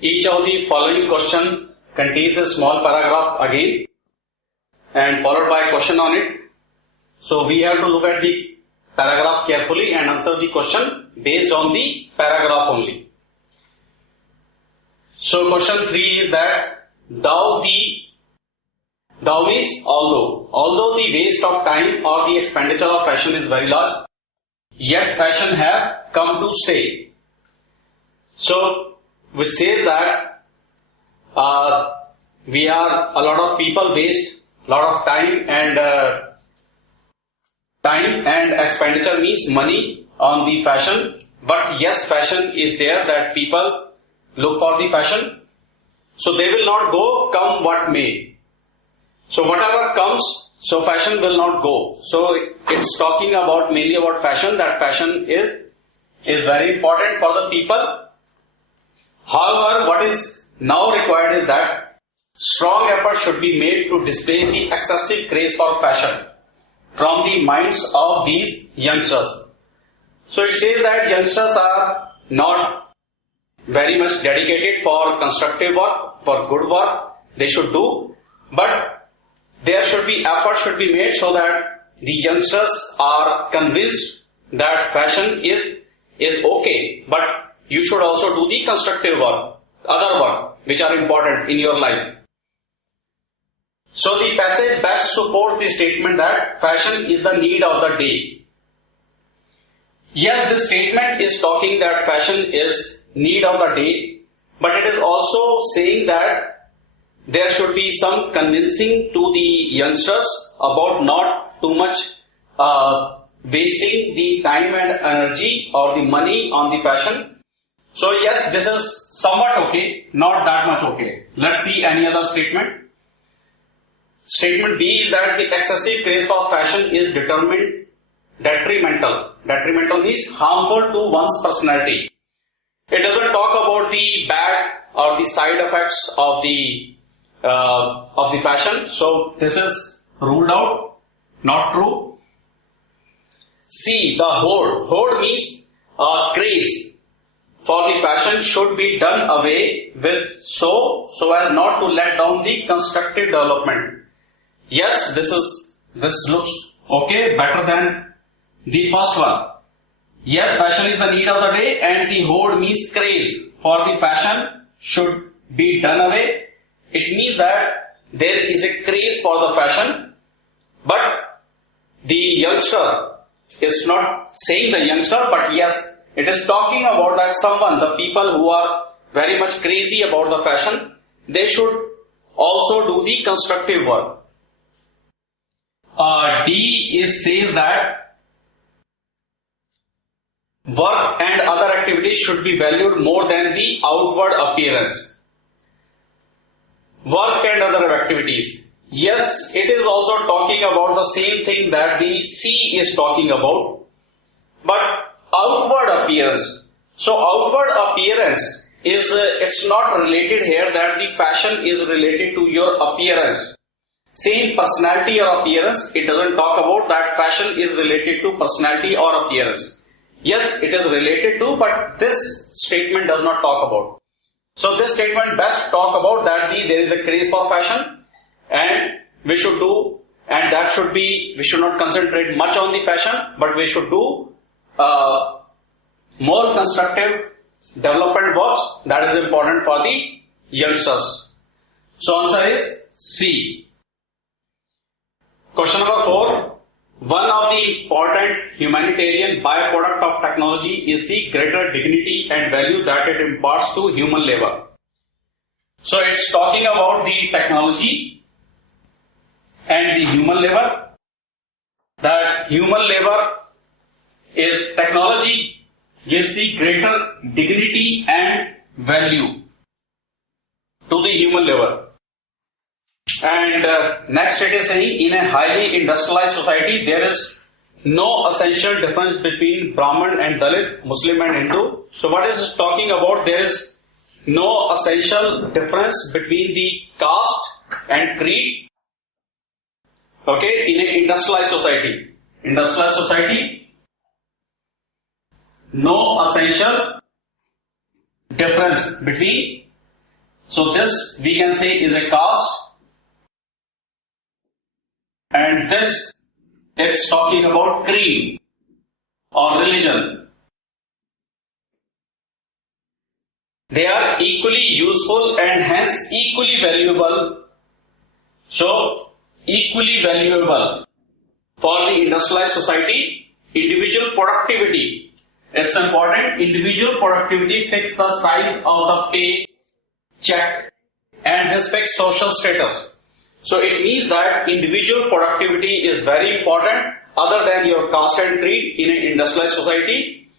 Each of the following question contains a small paragraph again and followed by a question on it. So we have to look at the paragraph carefully and answer the question based on the paragraph only. So question 3 is that thou means although the waste of time or the expenditure of fashion is very large, yet fashion have come to stay. So which says that a lot of people waste a lot of time and expenditure means money on the fashion. But yes, fashion is there that people look for the fashion. So they will not go come what may. So whatever comes, so fashion will not go. So it's talking about mainly about fashion, that fashion is very important for the people. However, what is now required is that strong effort should be made to display the excessive craze for fashion from the minds of these youngsters. So it says that youngsters are not very much dedicated for constructive work, for good work they should do, but there should be effort should be made so that the youngsters are convinced that fashion is okay, but you should also do the constructive work, other work which are important in your life. So the passage best supports the statement that fashion is the need of the day. Yes, this statement is talking that fashion is need of the day, but it is also saying that there should be some convincing to the youngsters about not too much wasting the time and energy or the money on the fashion. So yes, this is somewhat okay, not that much okay. Let's see any other statement. Statement B is that the excessive craze for fashion is detrimental. Detrimental means harmful to one's personality. It doesn't talk about the bad or the side effects of the fashion. So this is ruled out, not true. C, the hoard means craze for the fashion should be done away with so as not to let down the constructive development. Yes, this looks okay, better than the first one. Yes, fashion is the need of the day, and the hoard means craze for the fashion should be done away. It means that there is a craze for the fashion, but the youngster is not saying the youngster, but yes, it is talking about that someone, the people who are very much crazy about the fashion, they should also do the constructive work. D says that work and other activities should be valued more than the outward appearance. Work and other activities. Yes, it is also talking about the same thing that the C is talking about, but outward appearance. So outward appearance is it's not related here that the fashion is related to your appearance. Same personality or appearance, it doesn't talk about that fashion is related to personality or appearance. Yes, it is related to, but this statement does not talk about. So this statement best talk about that there is a craze for fashion and we should do, and that should be, we should not concentrate much on the fashion, but we should do more constructive development works that is important for the youngsters. So answer is C. Question number 4. One of the important humanitarian byproduct of technology is the greater dignity and value that it imparts to human labor. So it's talking about the technology and the human labor. That human labor is technology gives the greater dignity and value to the human labor. And next it is saying, in a highly industrialized society, there is no essential difference between Brahman and Dalit, Muslim and Hindu. So what is it talking about? There is no essential difference between the caste and creed. Okay, in an industrialized society. Industrialized society, no essential difference between So this we can say is a caste, and this it's talking about creed or religion. They are equally useful and hence equally valuable. So, equally valuable for the industrialized society. Individual productivity. It's important. Individual productivity fixes the size of the pay check and this fixes social status. So, it means that individual productivity is very important other than your caste and creed in an industrialized society.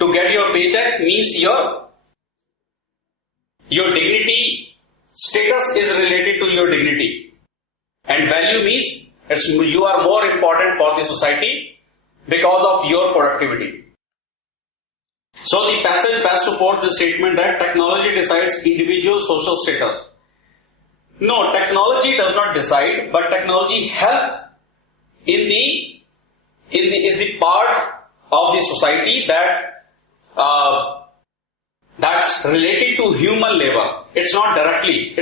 To get your paycheck means your dignity, status is related to your dignity, and value means you are more important for the society because of your productivity. So the passage best supports the statement that technology decides individual social status. No, technology does not decide, but technology helps in the part of the society that's related to human labor. It's not directly.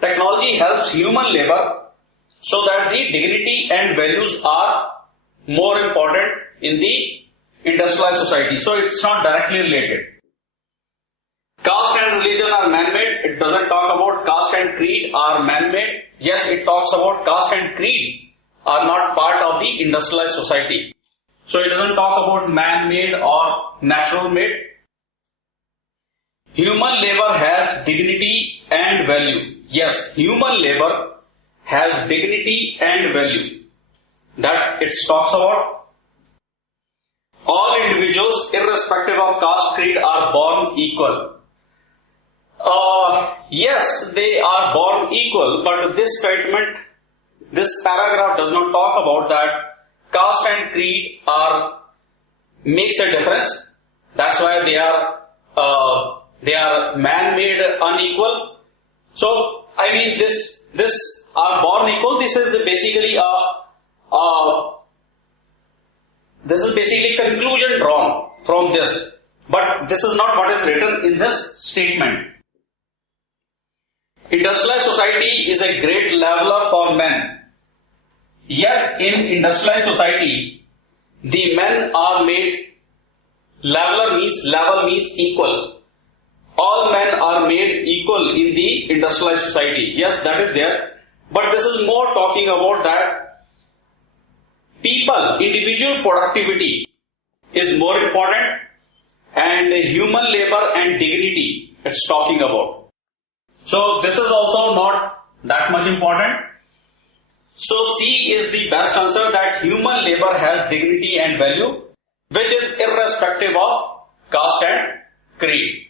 Technology helps human labor so that the dignity and values are more important in the industrialized society. So it's not directly related. Caste and religion are man-made. It doesn't talk about caste and creed are man-made. Yes, it talks about caste and creed are not part of the industrialized society. So it doesn't talk about man-made or natural-made. Human labor has dignity and value. Yes, human labor has dignity and value. That it talks about. All individuals, irrespective of caste, creed, are born equal. Yes, they are born equal, but this statement, this paragraph does not talk about that. Caste and creed makes a difference. That's why they are man-made unequal. So, I mean, this are born equal. This is basically conclusion drawn from this. But this is not what is written in this statement. Industrialized society is a great leveler for men. Yes, in industrialized society, the men are made level means equal. All men are made equal in the industrialized society. Yes, that is there. But this is more talking about that individual productivity is more important, and human labor and dignity it's talking about. So this is also not that much important. So C is the best answer, that human labor has dignity and value, which is irrespective of caste and creed.